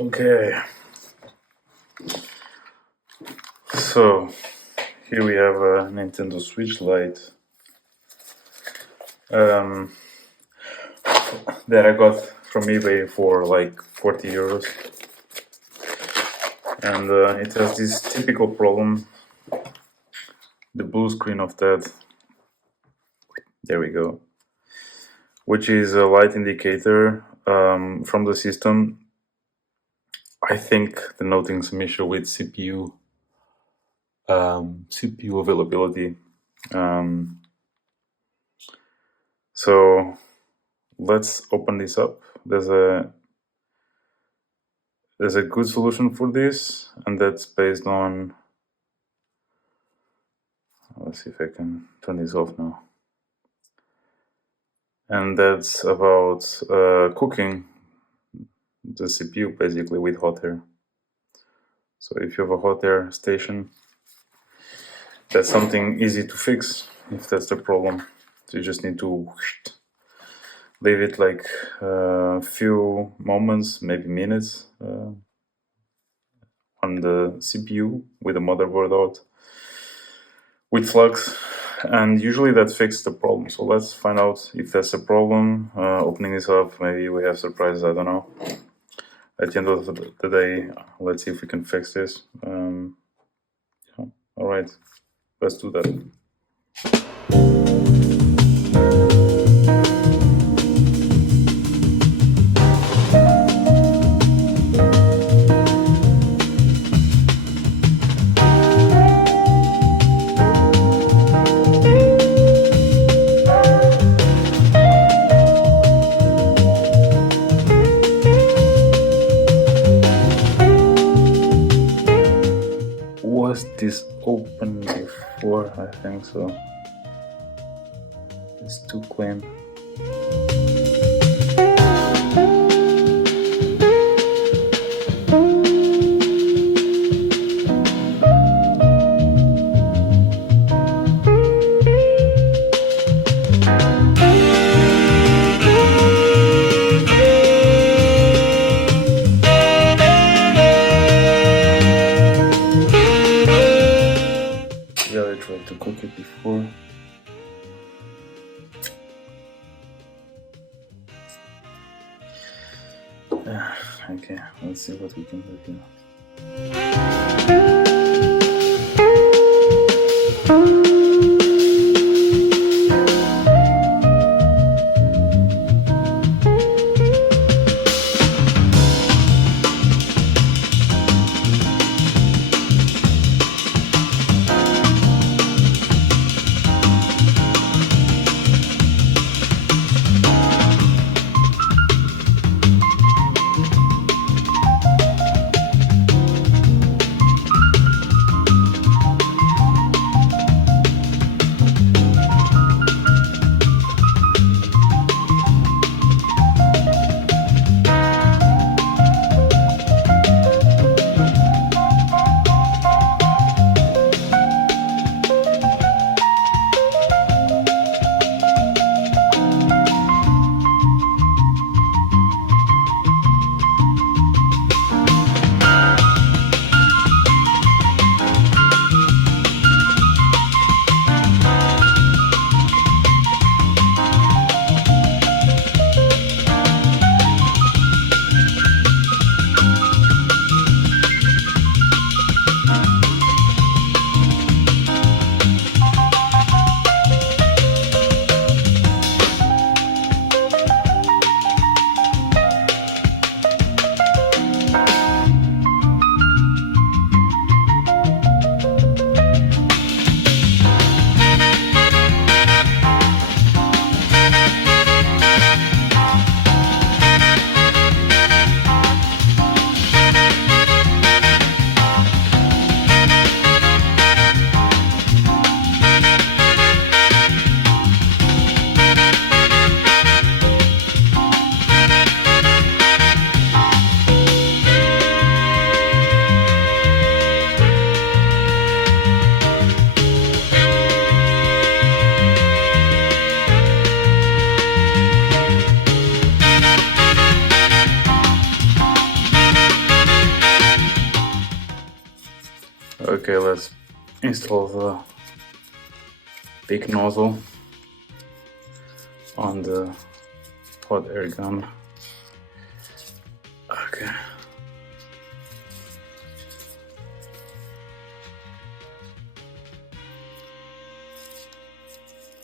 Okay, so here we have a Nintendo Switch Lite that I got from eBay for like 40 euros, and it has this typical problem, the blue screen of that, there we go, which is a light indicator from the system. I think denoting some issue with CPU availability. So let's open this up. There's a good solution for this, and that's based on, let's see if I can turn this off now. And that's about cooking the CPU basically with hot air. So if you have a hot air station, that's something easy to fix if that's the problem. So you just need to leave it like a few moments, maybe minutes, on the CPU with the motherboard out with flux, and usually that fixes the problem. So let's find out if that's a problem. Opening this up, maybe we have surprises, I don't know. At the end of the day, let's see if we can fix this. Yeah. All right, let's do that. Was this open before? I think so. It's too clean. Yeah, I tried to cook it before. Okay, let's see what we can do here. Okay, let's install the big nozzle on the hot air gun. Okay.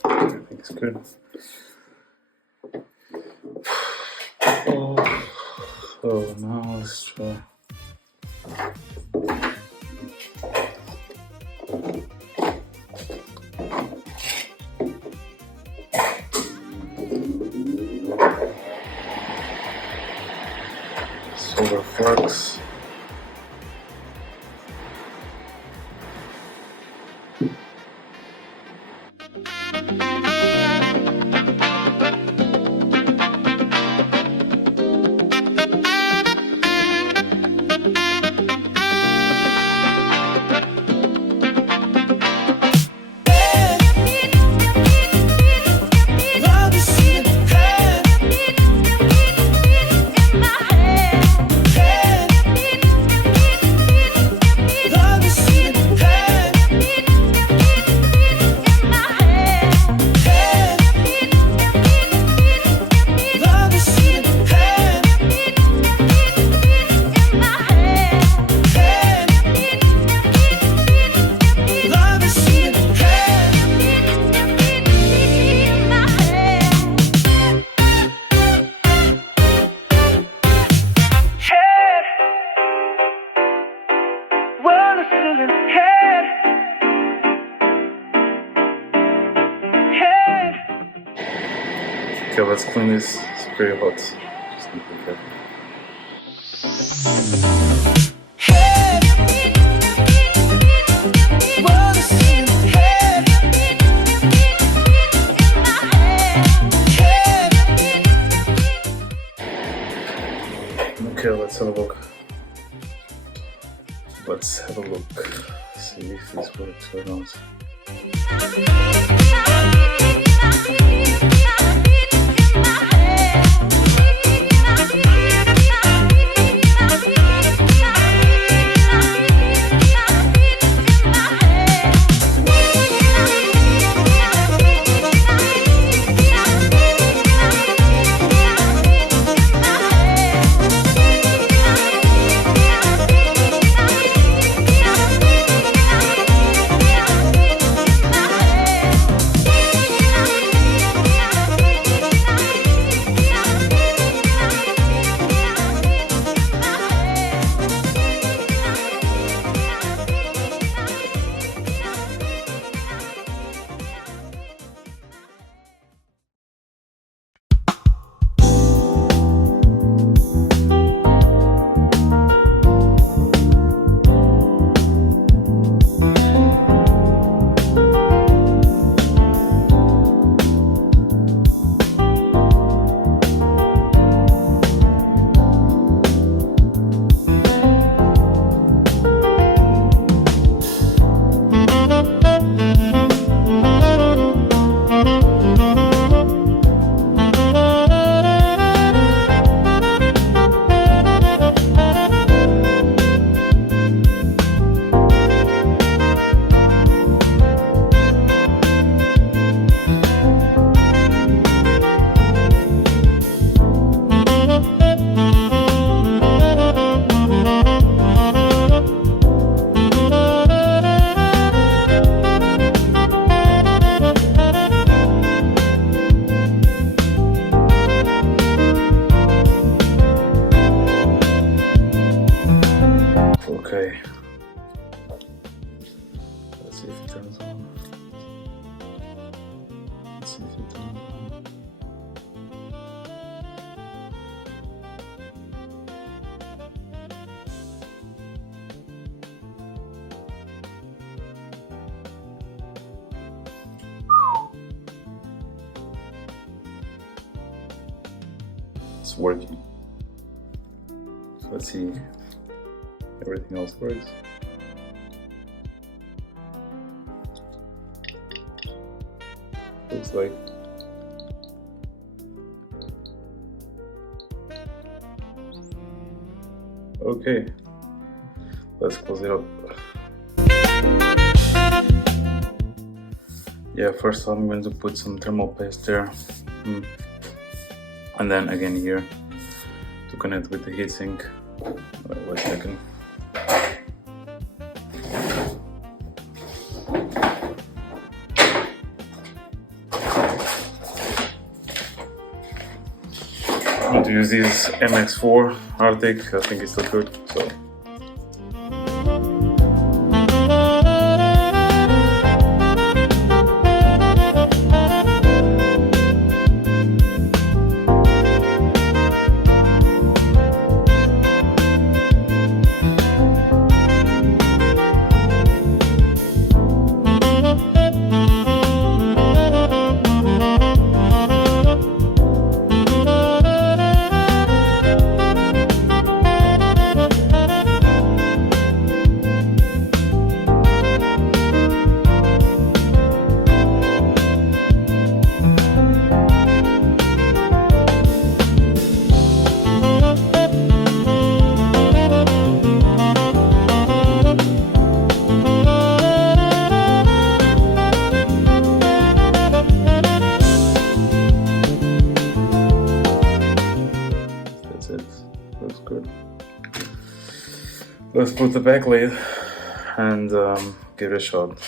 Everything's good. Oh, now let's try. Solar flux. Okay, let's clean this. It's pretty hot. Just need to be careful. Okay, let's have a look. Let's have a look. See if this works or not. Okay. Let's see if it turns on. Let's see if it turns on. It's working. So let's see. Everything else works. Looks like. Okay, let's close it up. Yeah, first I'm going to put some thermal paste there, and then again here to connect with the heatsink. Wait a second. I'm going to use this MX4 Arctic. I think it's still good. So. It looks good. Let's put the back lid and give it a shot.